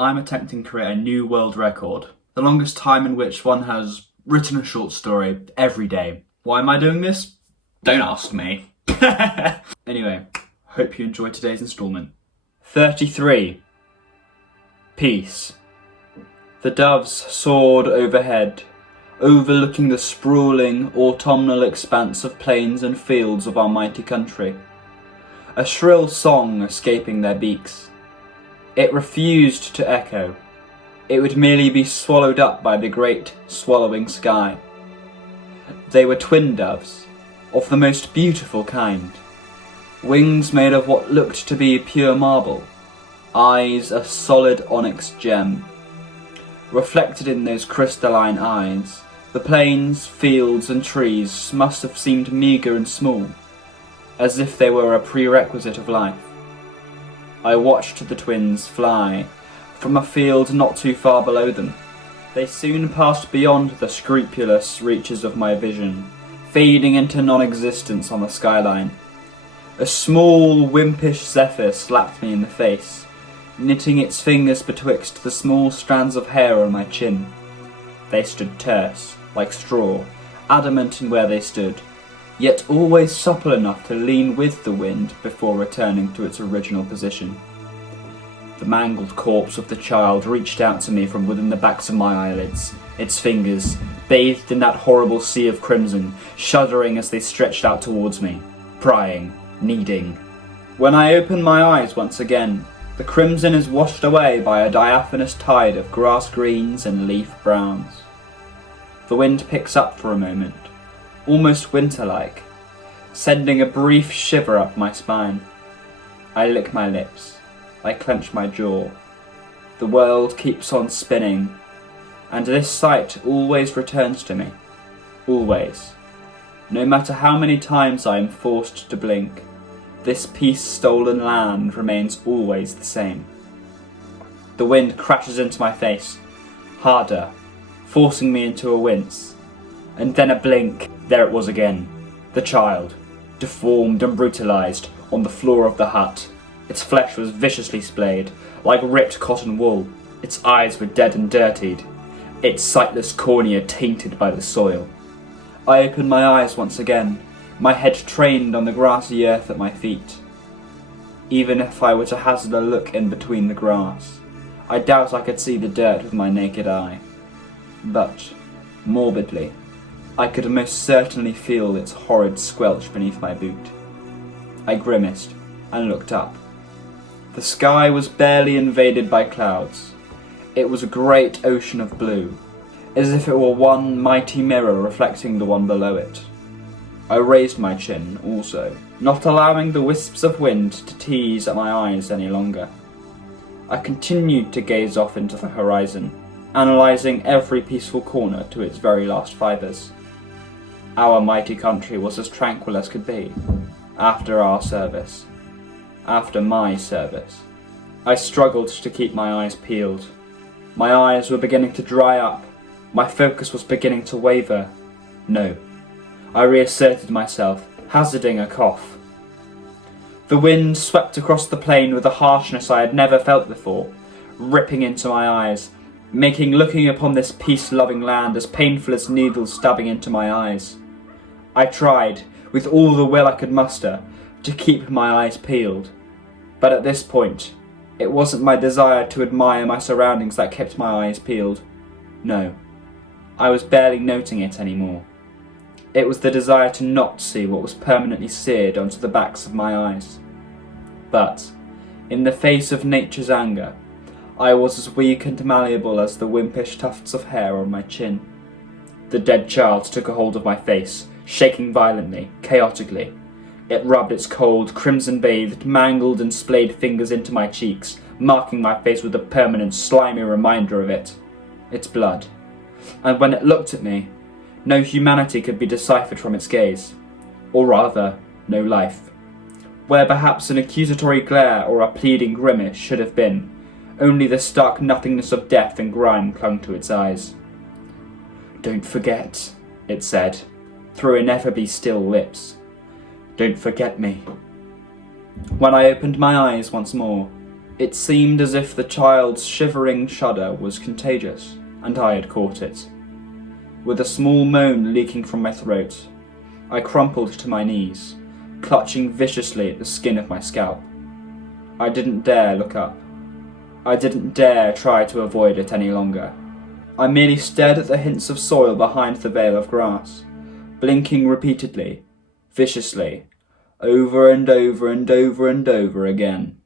I'm attempting to create a new world record. The longest time in which one has written a short story every day. Why am I doing this? Don't ask me. Anyway, hope you enjoyed today's instalment. 33. Peace. The doves soared overhead, overlooking the sprawling autumnal expanse of plains and fields of our mighty country. A shrill song escaping their beaks. It refused to echo. It would merely be swallowed up by the great swallowing sky. They were twin doves, of the most beautiful kind. Wings made of what looked to be pure marble, eyes a solid onyx gem. Reflected in those crystalline eyes, the plains, fields and trees must have seemed meagre and small, as if they were a prerequisite of life. I watched the twins fly from a field not too far below them. They soon passed beyond the scrupulous reaches of my vision, fading into non-existence on the skyline. A small, wimpish zephyr slapped me in the face, knitting its fingers betwixt the small strands of hair on my chin. They stood terse, like straw, adamant in where they stood, yet always supple enough to lean with the wind before returning to its original position. The mangled corpse of the child reached out to me from within the backs of my eyelids, its fingers, bathed in that horrible sea of crimson, shuddering as they stretched out towards me, prying, needing. When I open my eyes once again, the crimson is washed away by a diaphanous tide of grass greens and leaf browns. The wind picks up for a moment, almost winter-like, sending a brief shiver up my spine. I lick my lips. I clench my jaw. The world keeps on spinning, and this sight always returns to me. Always. No matter how many times I am forced to blink, this peace-stolen land remains always the same. The wind crashes into my face, harder, forcing me into a wince. And then a blink, there it was again. The child, deformed and brutalized, on the floor of the hut. Its flesh was viciously splayed, like ripped cotton wool. Its eyes were dead and dirtied, its sightless cornea tainted by the soil. I opened my eyes once again, my head trained on the grassy earth at my feet. Even if I were to hazard a look in between the grass, I doubt I could see the dirt with my naked eye. But, morbidly, I could most certainly feel its horrid squelch beneath my boot. I grimaced and looked up. The sky was barely invaded by clouds. It was a great ocean of blue, as if it were one mighty mirror reflecting the one below it. I raised my chin also, not allowing the wisps of wind to tease at my eyes any longer. I continued to gaze off into the horizon, analysing every peaceful corner to its very last fibres. Our mighty country was as tranquil as could be, after our service. After my service. I struggled to keep my eyes peeled. My eyes were beginning to dry up. My focus was beginning to waver. No. I reasserted myself, hazarding a cough. The wind swept across the plain with a harshness I had never felt before, ripping into my eyes, making looking upon this peace-loving land as painful as needles stabbing into my eyes. I tried, with all the will I could muster, to keep my eyes peeled. But at this point, it wasn't my desire to admire my surroundings that kept my eyes peeled. No, I was barely noting it anymore. It was the desire to not see what was permanently seared onto the backs of my eyes. But, in the face of nature's anger, I was as weak and malleable as the wimpish tufts of hair on my chin. The dead child took a hold of my face, shaking violently, chaotically. It rubbed its cold, crimson-bathed, mangled and splayed fingers into my cheeks, marking my face with a permanent, slimy reminder of it. Its blood. And when it looked at me, no humanity could be deciphered from its gaze. Or rather, no life. Where perhaps an accusatory glare or a pleading grimace should have been, only the stark nothingness of death and grime clung to its eyes. "Don't forget," it said, through ineffably still lips. "Don't forget me." When I opened my eyes once more, It seemed as if the child's shivering shudder was contagious, and I had caught it. With a small moan leaking from my throat, I crumpled to my knees, clutching viciously at the skin of my scalp. I didn't dare look up. I didn't dare try to avoid it any longer. I merely stared at the hints of soil behind the veil of grass, blinking repeatedly, viciously, over and over and over and over again.